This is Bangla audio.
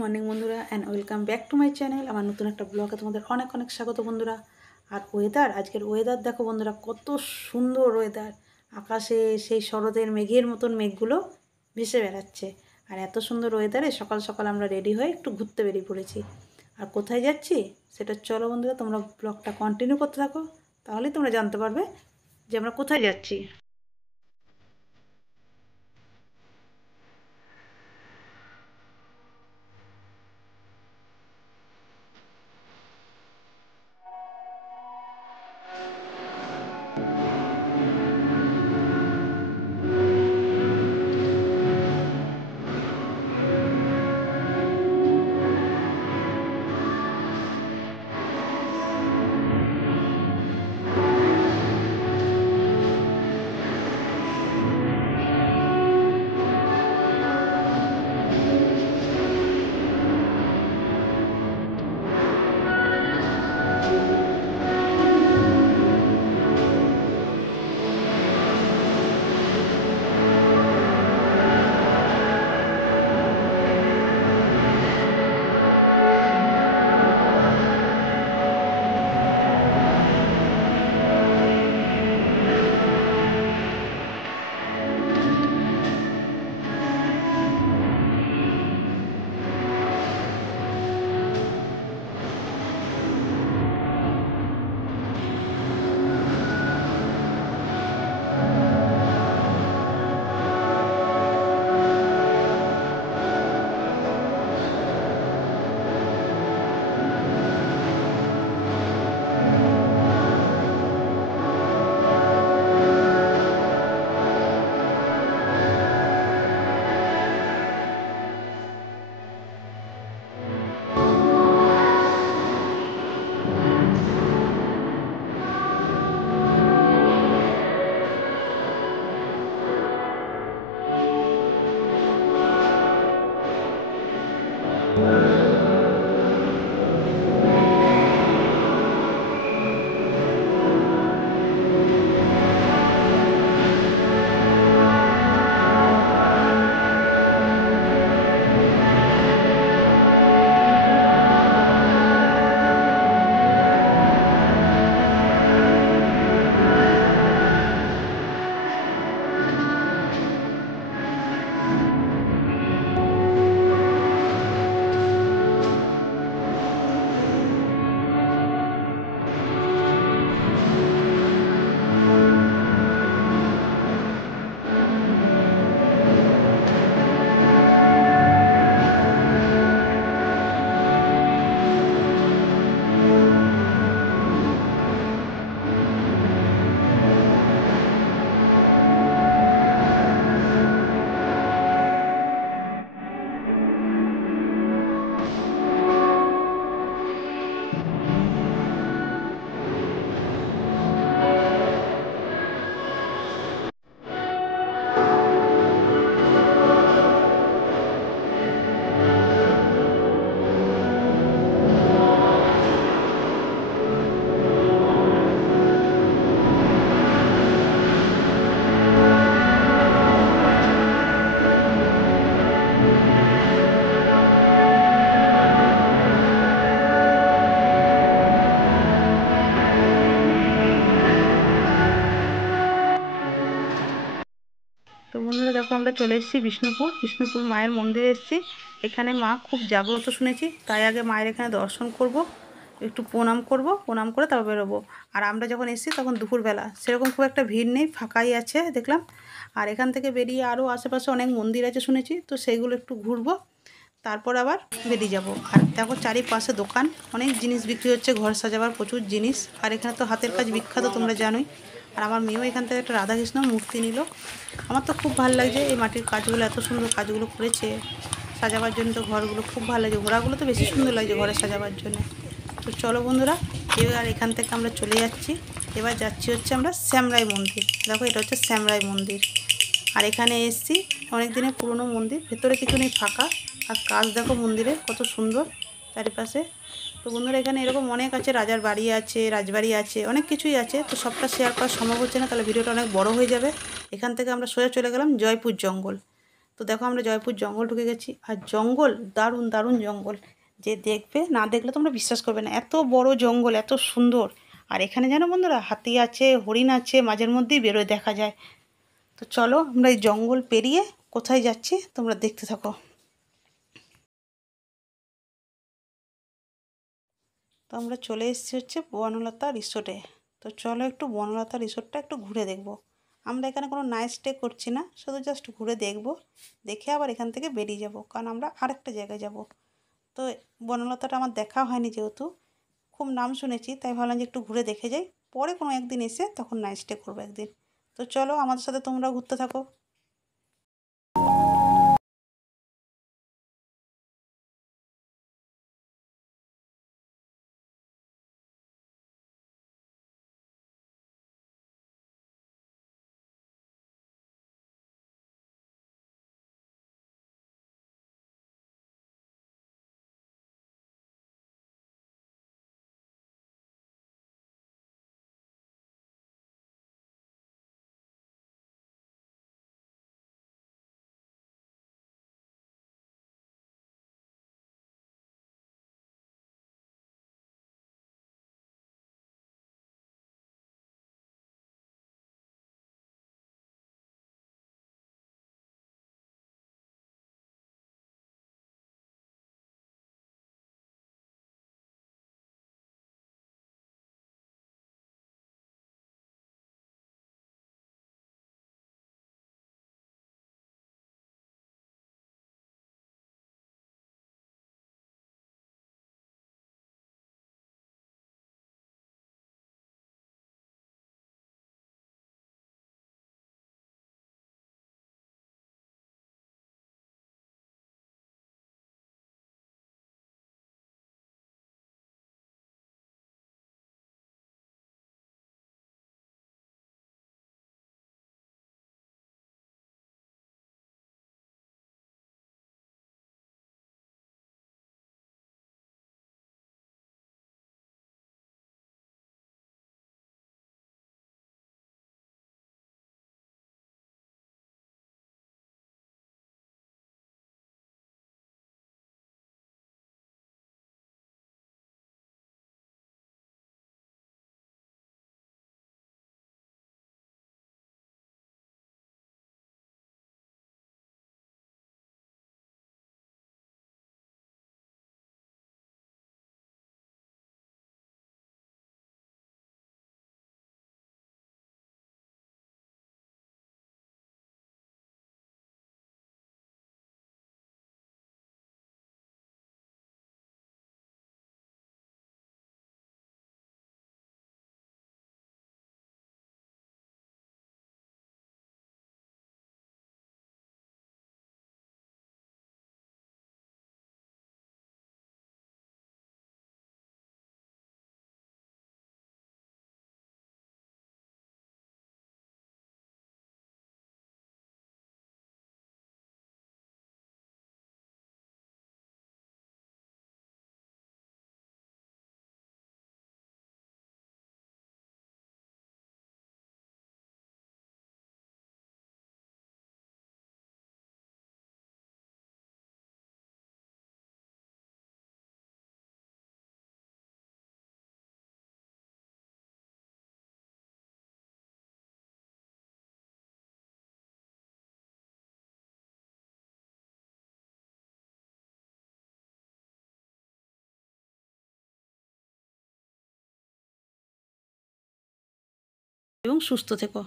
মর্নিং বন্ধুরা and welcome back to my channel. আমার নতুন একটা ব্লগে তোমাদের অনেক অনেক স্বাগত বন্ধুরা। আর আজকের ওয়েদার দেখো বন্ধুরা, কত সুন্দর ওয়েদার। আকাশে সেই শরতের মেঘের মতন মেঘগুলো ভেসে বেড়াচ্ছে। আর এত সুন্দর ওয়েদারে সকাল সকাল আমরা রেডি হয়ে একটু ঘুরতে বেরিয়ে পড়েছি। আর কোথায় যাচ্ছি সেটা চলো বন্ধুরা, তোমরা ব্লগটা কন্টিনিউ করতে থাকো, তাহলেই তোমরা জানতে পারবে যে আমরা কোথায় যাচ্ছি। তো বন্ধুরা দেখো, আমরা চলে এসেছি বিষ্ণুপুর মায়ের মন্দিরে এসেছি। এখানে মা খুব জাগ্রত শুনেছি, তাই আগে মায়ের এখানে দর্শন করব, একটু প্রণাম করব, প্রণাম করে তারপর বেরোবো। আর আমরা যখন এসেছি তখন দুপুরবেলা, সেরকম খুব একটা ভিড় নেই, ফাঁকাই আছে দেখলাম। আর এখান থেকে বেরিয়ে আরও আশেপাশে অনেক মন্দির আছে শুনেছি, তো সেইগুলো একটু ঘুরবো, তারপর আবার বেরিয়ে যাব। আর দেখো চারিপাশে দোকান, অনেক জিনিস বিক্রি হচ্ছে, ঘর সাজাবার প্রচুর জিনিস। আর এখানে তো হাতের কাজ বিখ্যাত, তোমরা জানোই। আর আমার মেয়েও এখান থেকে একটা রাধাকৃষ্ণ মূর্তি নিল। আমার তো খুব ভালো লাগছে এই মাটির কাজগুলো, এত সুন্দর কাজগুলো করেছে সাজাবার জন্য। তো ঘরগুলো খুব ভালো লাগছে, ঘোড়াগুলো তো বেশি সুন্দর লাগছে ঘরে সাজাবার জন্য। তো চলো বন্ধুরা, এবার এখান থেকে আমরা চলে যাচ্ছি। এবার যাচ্ছি হচ্ছে আমরা শ্যামরাই মন্দির। দেখো এটা হচ্ছে শ্যামরাই মন্দির। আর এখানে এসেছি, অনেক দিনের পুরনো মন্দির, ভেতরে কিছু নেই, ফাঁকা। আর কাজ দেখো মন্দিরে কত সুন্দর চারিপাশে। তো বন্ধুরা এখানে এরকম অনেক আছে, রাজার বাড়ি আছে, রাজবাড়ি আছে, অনেক কিছুই আছে। তো সবটা শেয়ার করা সম্ভব হচ্ছে না, তাহলে ভিডিওটা অনেক বড় হয়ে যাবে। এখান থেকে আমরা সোজা চলে গেলাম জয়পুর জঙ্গল। তো তো দেখো আমরা জয়পুর জঙ্গল ঢুকে গেছি, আর জঙ্গল দারুণ দারুণ জঙ্গল, যে দেখবে না দেখলে তোমরা বিশ্বাস করবে না, এত বড় জঙ্গল, এত সুন্দর। আর এখানে জানো বন্ধুরা, হাতি আছে, হরিণ আছে, মাঝের মধ্যেই বেরোয় দেখা যায়। তো চলো আমরা এই জঙ্গল পেরিয়ে কোথায় যাচ্ছি তোমরা দেখতে থাকো। তো আমরা চলে এসেছি হচ্ছে বনলতা রিসোর্টে। তো চলো একটু বনলতা রিসোর্টটা একটু ঘুরে দেখব। আমরা এখানে কোনো নাইট স্টে করছি না, শুধু জাস্ট ঘুরে দেখব, দেখে আবার এখান থেকে বেরিয়ে যাব, কারণ আমরা আরেকটা জায়গায় যাব। তো বনলতাটা আমার দেখা হয়নি, যেহেতু খুব নাম শুনেছি, তাই ভাবলাম যে একটু ঘুরে দেখে যাই, পরে কোনো একদিন এসে তখন নাইট স্টে করবো একদিন। তো চলো আমাদের সাথে তোমরা ঘুরতে থাকো। এবং সুস্থ থেকো।